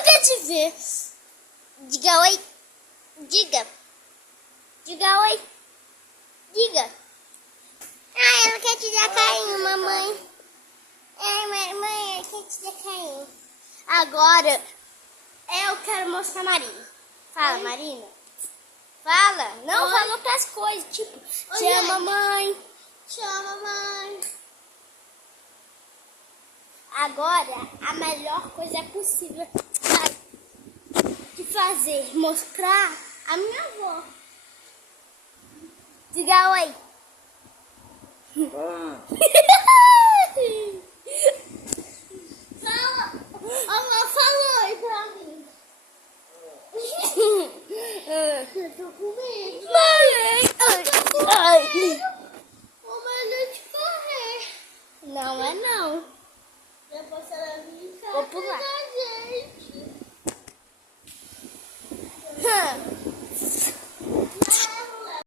não quer te ver. Diga oi. Diga. Diga oi. Diga. Ah, ela quer te dar carinho, mamãe. Ai, mãe, ela quer te dar carinho. Agora, eu quero mostrar a Marina. Fala, oi. Marina. Fala. Não, oi. Fala outras coisas, tipo, oi, te amo, mamãe. Te amo, mamãe. Agora, a melhor coisa possível de fazer, mostrar a minha avó. Diga oi.